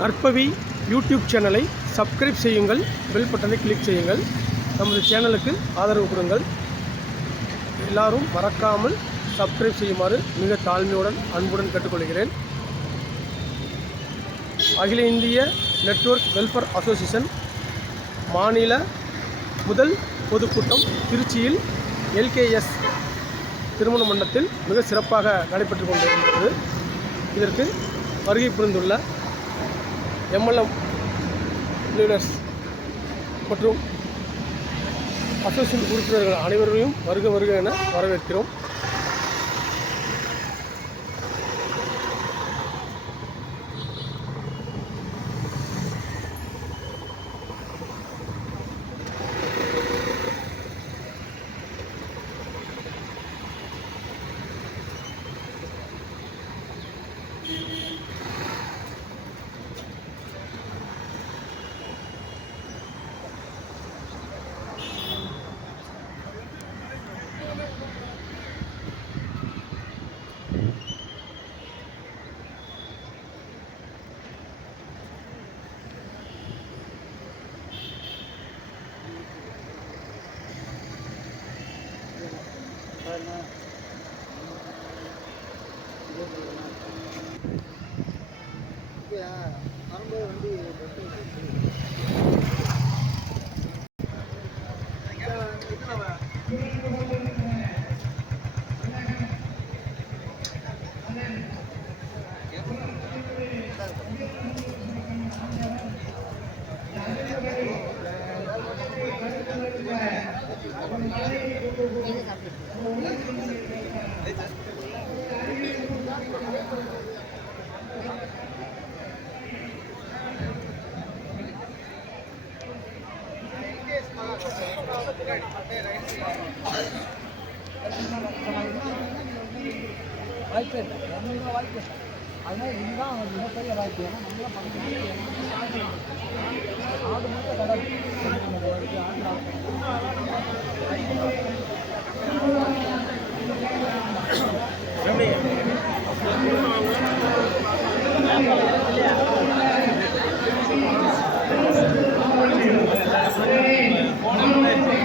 நற்பவி YouTube சேனலை subscribe செய்யுங்கள் bell பட்டனை கிளிக் செய்யுங்கள். நமது சேனலுக்கு ஆதரவு கொடுங்கள். எல்லாரும் மறக்காமல் சப்ஸ்கிரைப் செய்யுமாறு மிக தாழ்மையுடன் அன்புடன் கேட்டுக்கொள்கிறேன். அகில இந்திய நெட்வொர்க் வெல்ஃபேர் அசோசியேஷன் மாநில முதல் பொதுக்கூட்டம் திருச்சியில் எல்கேஎஸ் திருமண மண்டபத்தில் மிக சிறப்பாக நடைபெற்று கொண்டிருக்கிறது. இதற்கு வருகை புரிந்துள்ள எம்எல்எம் லீடர்ஸ் மற்றும் அசோசியேஷன் உறுப்பினர்கள் அனைவரையும் வருக வருக என வரவேற்கிறோம். அனுபவம் வந்து இப்போ வாய்ப்பே இல்லை ஒன்றும் வாய்ப்பு இல்லை இதுதான் அவங்க மிகப்பெரிய வாய்ப்பு ஏன்னா நம்மளாம் பண்ண முடியும் ஆடு மட்டும் கடல் நம்ம ஆடு